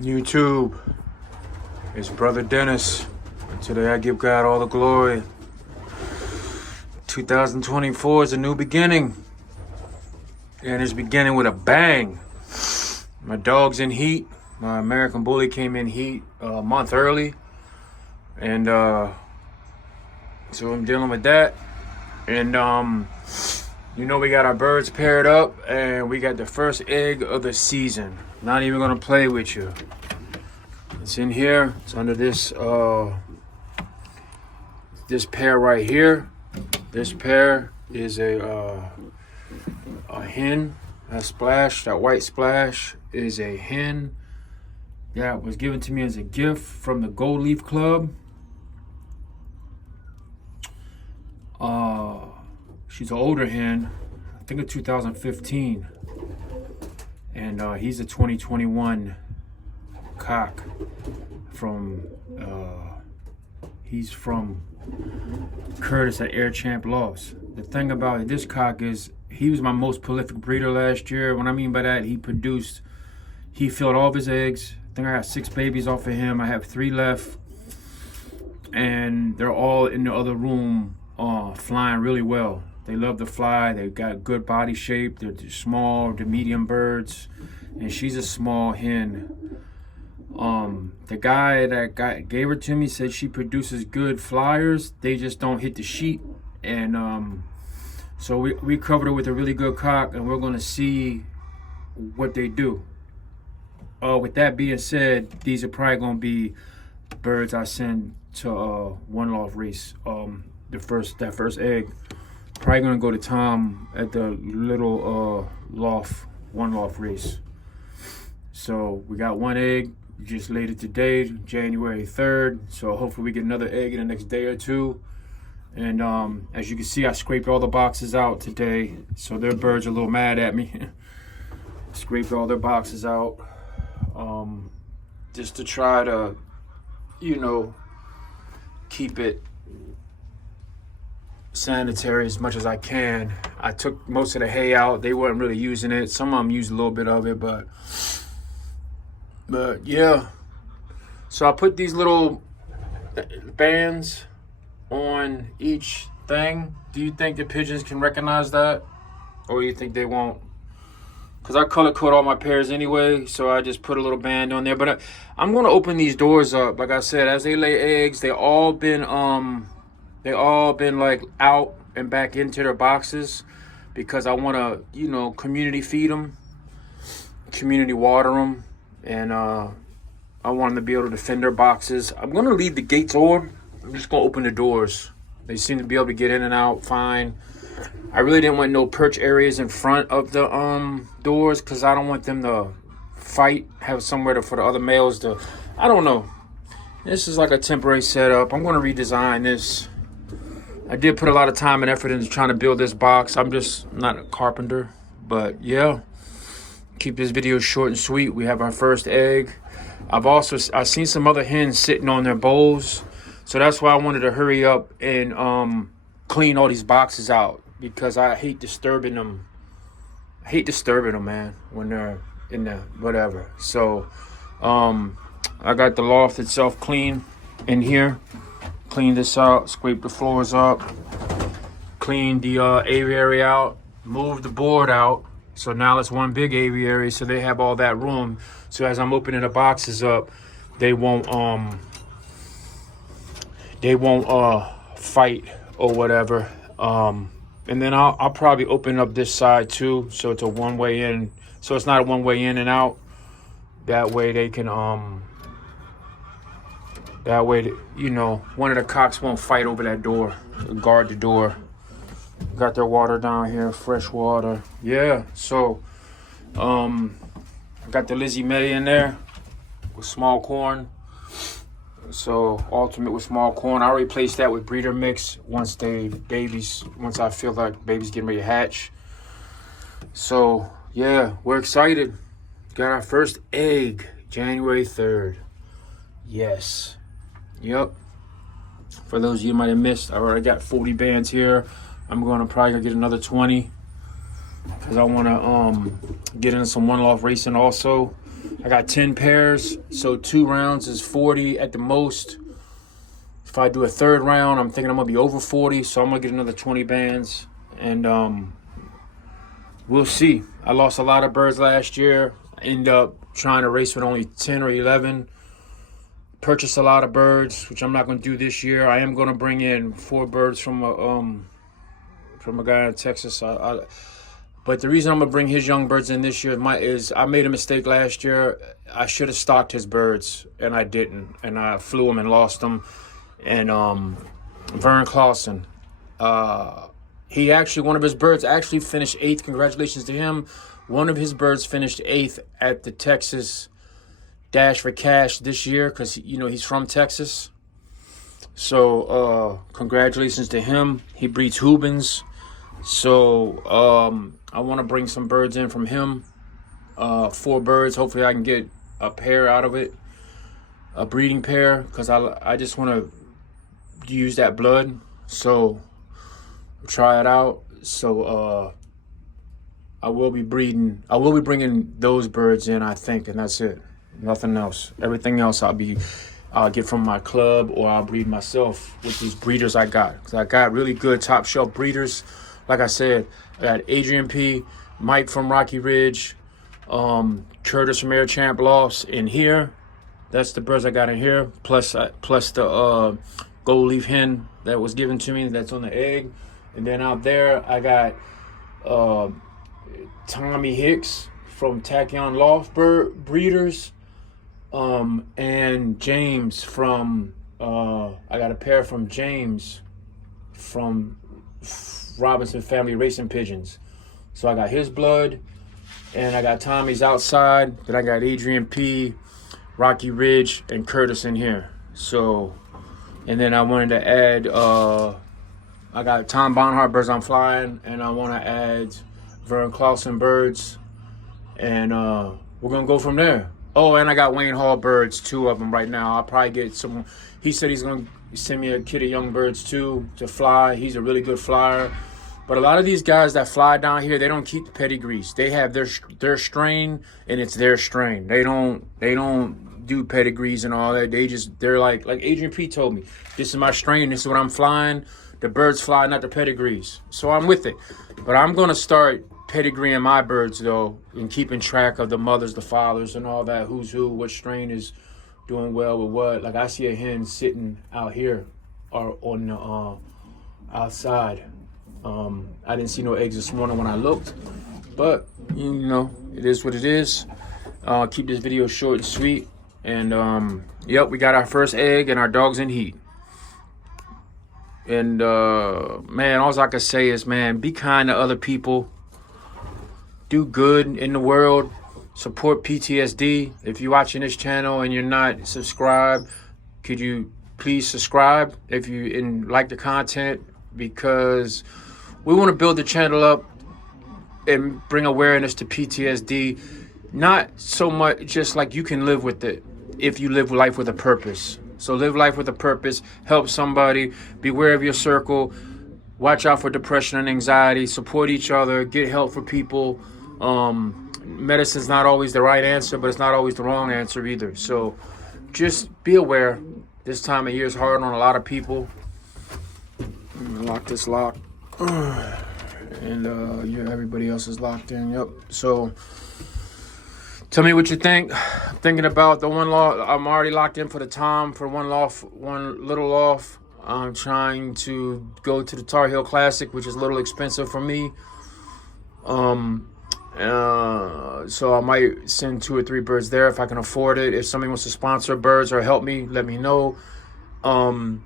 YouTube, it's Brother Dennis. Today I give God all the glory. 2024 is a new beginning. And it's beginning with a bang. My dog's in heat. My American Bully came in heat a month early. And so I'm dealing with that. And you know, we got our birds paired up and we got the first egg of the season. Not even gonna play with you. It's in here. It's under this this pair right here. This pair is a hen. That splash, that white splash, is a hen that was given to me as a gift from the Gold Leaf Club. She's an older hen, I think of 2015, and he's a 2021 cock from he's from Curtis at Air Champ Loss. The thing about this cock is he was my most prolific breeder last year. What I mean by that, he filled all of his eggs. I think I got 6 babies off of him. I have 3 left, and they're all in the other room flying really well. They love to fly. They've got good body shape. They're small, they're medium birds, and she's a small hen. The guy that gave her to me said she produces good flyers. They just don't hit the sheet. And so we covered her with a really good cock, and we're gonna see what they do. With that being said, these are probably gonna be birds I send to one loft race. That first egg probably gonna go to Tom at the little one loft race. So we got 1 egg. We just laid it today, January 3rd. So hopefully we get another egg in the next day or 2. And as you can see, I scraped all the boxes out today. So their birds are a little mad at me. Scraped all their boxes out. Just to try to, you know, keep it sanitary as much as I can. I took most of the hay out. They weren't really using it. Some of them used a little bit of it, but yeah. So I put these little bands on each thing. Do you think the pigeons can recognize that, or you think they won't? Because I color code all my pairs anyway, so I just put a little band on there. But I'm going to open these doors up. Like I said, as they lay eggs, they all been like out and back into their boxes, because I want to, you know, community feed them, community water them, and I want them to be able to defend their boxes. I'm going to leave the gates on. I'm just going to open the doors. They seem to be able to get in and out fine. I really didn't want no perch areas in front of the doors, because I don't want them to fight, have somewhere for the other males to, I don't know. This is like a temporary setup. I'm going to redesign this. I did put a lot of time and effort into trying to build this box. I'm just not a carpenter, but yeah. Keep this video short and sweet. We have our first egg. I've seen some other hens sitting on their bowls, so that's why I wanted to hurry up and clean all these boxes out, because I hate disturbing them. I hate disturbing them, man, when they're in the whatever. So I got the loft itself clean in here. Clean this out, scrape the floors up, clean the aviary out, move the board out. So now it's one big aviary, so they have all that room. So as I'm opening the boxes up, they won't fight or whatever. And then I'll probably open up this side too, so it's a one-way in. So it's not a one-way in and out. That way they can that way, you know, one of the cocks won't fight over that door, guard the door. Got their water down here, fresh water. Yeah, so I got the Lizzie May in there with small corn. So ultimate with small corn. I already placed that with breeder mix once I feel like babies getting ready to hatch. So yeah, we're excited. Got our first egg, January 3rd. Yes. Yep. For those of you who might have missed, I already got 40 bands here. I'm going to probably get another 20, because I want to get into some one-loft racing also. I got 10 pairs, so 2 rounds is 40 at the most. If I do a third round, I'm thinking I'm gonna be over 40, so I'm gonna get another 20 bands, and we'll see. I lost a lot of birds last year. I ended up trying to race with only 10 or 11. Purchased a lot of birds, which I'm not gonna do this year. I am gonna bring in 4 birds from a guy in Texas. But the reason I'm gonna bring his young birds in this year is I made a mistake last year. I should have stocked his birds, and I didn't, and I flew them and lost them. And Vern Clausen, he actually, one of his birds actually finished 8th. Congratulations to him. One of his birds finished 8th at the Texas Dash for Cash this year, because he's from Texas. So congratulations to him. He breeds Hoobins. So I want to bring some birds in from him. 4 birds. Hopefully I can get a pair out of it, a breeding pair, because I just want to use that blood. So try it out. So I will be bringing those birds in, I think, and that's it. Nothing else. Everything else I'll get from my club, or I'll breed myself with these breeders I got. Because I got really good top shelf breeders. Like I said, I got Adrian P, Mike from Rocky Ridge, Curtis from Air Champ Lofts in here. That's the birds I got in here. Plus the gold leaf hen that was given to me that's on the egg. And then out there I got Tommy Hicks from Tachyon Loft Breeders, and James from I got a pair from James from Robinson Family Racing Pigeons. So I got his blood, and I got Tommy's outside. Then I got Adrian P, Rocky Ridge, and Curtis in here. So, and then I wanted to add I got Tom Bonhart birds I'm flying, and I want to add Vern Clausen birds, and we're gonna go from there. Oh, and I got Wayne Hall birds, 2 of them right now. I'll probably get some. He said he's gonna send me a kit of young birds too to fly. He's a really good flyer. But a lot of these guys that fly down here, they don't keep the pedigrees. They have their strain, and it's their strain. They don't do pedigrees and all that. They're like Adrian P told me, this is my strain. This is what I'm flying. The birds fly, not the pedigrees. So I'm with it. But I'm gonna start pedigreeing my birds though, and keeping track of the mothers, the fathers, and all that. Who's who, what strain is doing well with what. Like I see a hen sitting out here or on the outside. I didn't see no eggs this morning when I looked, but it is what it is. Keep this video short and sweet, and yep, we got our first egg and our dog's in heat. And man, all I can say is, man, be kind to other people, do good in the world, support PTSD. If you're watching this channel and you're not subscribed, could you please subscribe if you like the content, because we want to build the channel up and bring awareness to PTSD. Not so much just like you can live with it if you live life with a purpose. So live life with a purpose, help somebody, beware of your circle, watch out for depression and anxiety, support each other, get help for people. Medicine's not always the right answer, but it's not always the wrong answer either. So just be aware. This time of year is hard on a lot of people. Lock this lock. And yeah, everybody else is locked in. Yep. So tell me what you think. I'm thinking about the one loft. I'm already locked in for the Tom for one little loft. I'm trying to go to the Tar Heel Classic, which is a little expensive for me. So I might send 2 or 3 birds there if I can afford it. If somebody wants to sponsor birds or help me, let me know. The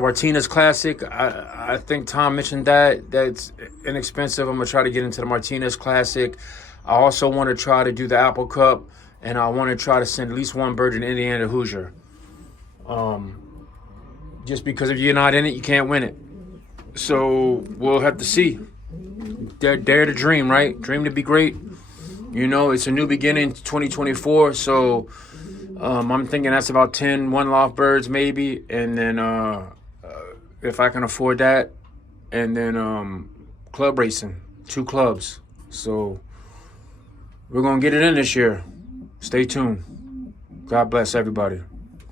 Martinez Classic, I think Tom mentioned that's inexpensive. I'm gonna try to get into the Martinez Classic. I also want to try to do the Apple Cup, and I want to try to send at least 1 bird in Indiana Hoosier. Just because if you're not in it, you can't win it. So we'll have to see. Dare to dream, right? Dream to be great. It's a new beginning, 2024. So I'm thinking that's about 10 one-loft birds maybe, and then if I can afford that, and then club racing, 2 clubs. So We're going to get it in this year. Stay tuned. God bless everybody.